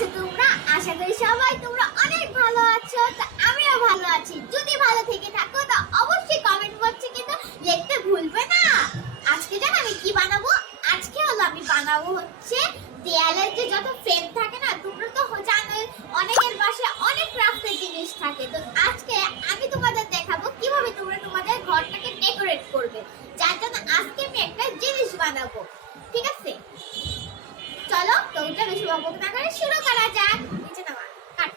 আছো তোমরা? আশা করি সবাই তোমরা অনেক ভালো আছো। তো আমিও ভালো আছি। যদি ভালো থেকে থাকো তো অবশ্যই কমেন্ট বক্সে কিন্তু লিখতে ভুলবে না। আজকে জানো আমি কি বানাবো? আজকে হলো আমি বানাবো হচ্ছে দেয়ালের যে যত ফ্রেম থাকে না, তোমরা তো জানোই অনেকের বাসায় অনেক ক্রাফটের জিনিস থাকে। তো আজকে আমি তোমাদের দেখাবো কিভাবে তোমরা তোমাদের ঘরটাকে ডেকোরেট করবে। যার জন্য আজকে আমি একটা জিনিস বানাবো। ঠিক আছে, চলো তোমরা বেশি বকবক না করে শুরু করা যাক। নিচে নামা কাট।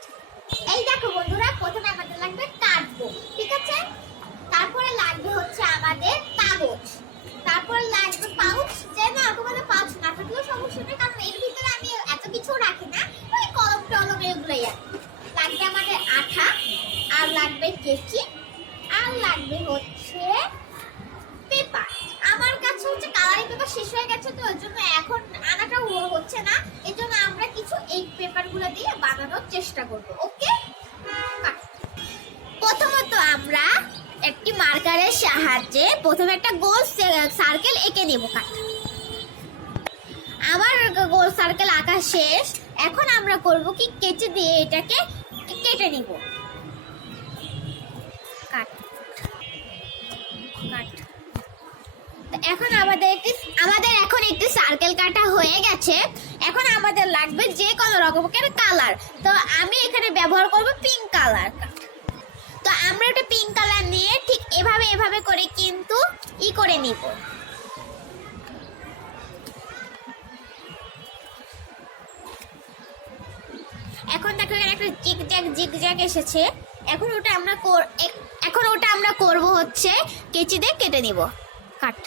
এই দেখো বন্ধুরা, প্রথমে আমাদের লাগবে কার্ডবোর্ড, ঠিক আছে। তারপরে লাগবে হচ্ছে আমাদের কাগজ, তারপর লাগবে পাউচ। যে না তোমাদের পাউচ না থাকলেও সমস্যা নেই, কারণ এর ভিতরে আমি এত কিছু রাখি না, ওই কলম টলম এগুলোই আর। লাগবে আমাদের আঠা, আর লাগবে কেচি, আর লাগবে হচ্ছে পেপার। আমার কাছে হচ্ছে কালারিং পেপার শেষ হয়ে গেছে, তো ওর জন্য এখন আনাটা হচ্ছে না। এর জন্য আমরা কিছু এই পেপারগুলো দিয়ে বানানোর চেষ্টা করব। ওকে, প্রথমত আমরা একটি মার্কারের সাহায্যে প্রথমে একটা গোল সার্কেল এঁকে নেব। আমার গোল সার্কেল আঁকা শেষ। এখন আমরা করব কি, কেচি দিয়ে এটাকে কেটে নিব। কাট কাট। এখন আমাদের একটি সার্কেল কাটা হয়ে গেছে। এখন আমাদের লাগবে যে কোনো রকমের কালার। তো আমি এখানে ব্যবহার করব পিঙ্ক কালার। তো আমরা একটা পিঙ্ক কালার নিয়ে ঠিক এভাবে করে কিন্তু করে নিব। এখন দেখো এখানে একটা জিগজ্যাগ এসেছে। এখন ওটা আমরা করব হচ্ছে কেচি দিয়ে কেটে নিব। কাট।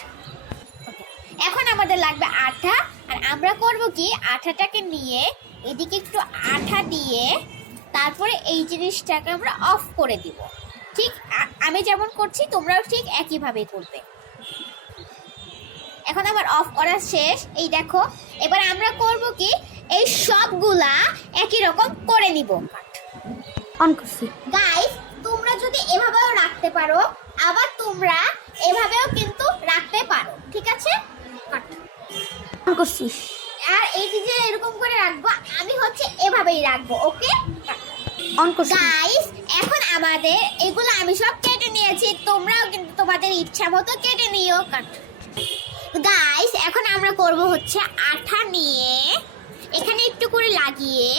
এখন আমাদের লাগবে আঠা, আর আমরা করব কি, আঠাটাকে নিয়ে এদিকে একটু আঠা দিয়ে তারপরে এই জিনিসটাকে আমরা অফ করে দিব। ঠিক আমি যেমন করছি তোমরাও ঠিক একইভাবে করবে। এখন আমার অফ করা শেষ। এই দেখো, এবার আমরা করব কি, এই সবগুলা একই রকম করে নিব। অন করছি। গাইস, তোমরা যদি এভাবেও রাখতে পারো, আবার তোমরা এভাবেও কিন্তু রাখতে পারো, ঠিক আছে। অন করছি। আর এই যে এরকম করে রাখবো, আমি হচ্ছে এভাবেই রাখবো। ওকে, অন করছি। গাইস, এখন আমাদের এগুলো আমি সব কেটে নিয়েছি, তোমরাও কিন্তু তোমাদের ইচ্ছা মতো কেটে নিও। গাইস, এখন আমরা করব হচ্ছে আঠা নিয়ে এখানে একটু করে লাগিয়ে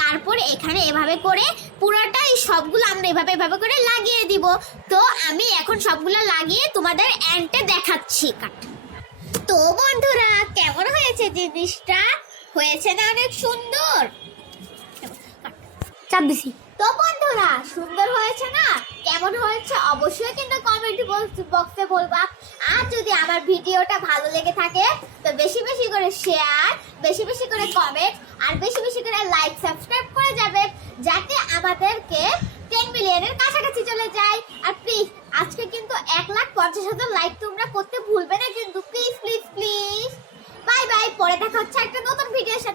তারপর এখানে এভাবে করে পুরোটাই সবগুলো আমরা এভাবে করে লাগিয়ে দিব। তো আমি এখন সবগুলো লাগিয়ে তোমাদের এন্ডে দেখাচ্ছি। তো বন্ধুরা, কেমন হয়েছে জিনিসটা? হয়েছে না অনেক সুন্দর? চাপ দিছি। তো বন্ধুরা, সুন্দর হয়েছে না? কেমন হয়েছে অবশ্যই কিন্তু কমেন্ট বক্সে বলবা। আর যদি আমার ভিডিওটা ভালো লেগে থাকে তো বেশি বেশি করে শেয়ার, বেশি বেশি করে কমেন্ট, আর বেশি বেশি করে লাইক সাবস্ক্রাইব করে যাবে, যাতে আমাদেরকে 10 মিলিয়নের কাছাকাছি চলে যায়। আর প্লিজ আজকে কিন্তু 1,50,000 লাইক তোমরা করতে ভুলবে না কিন্তু। Please please please. Bye bye. পরে দেখা হচ্ছে একটা নতুন ভিডিওর সাথে।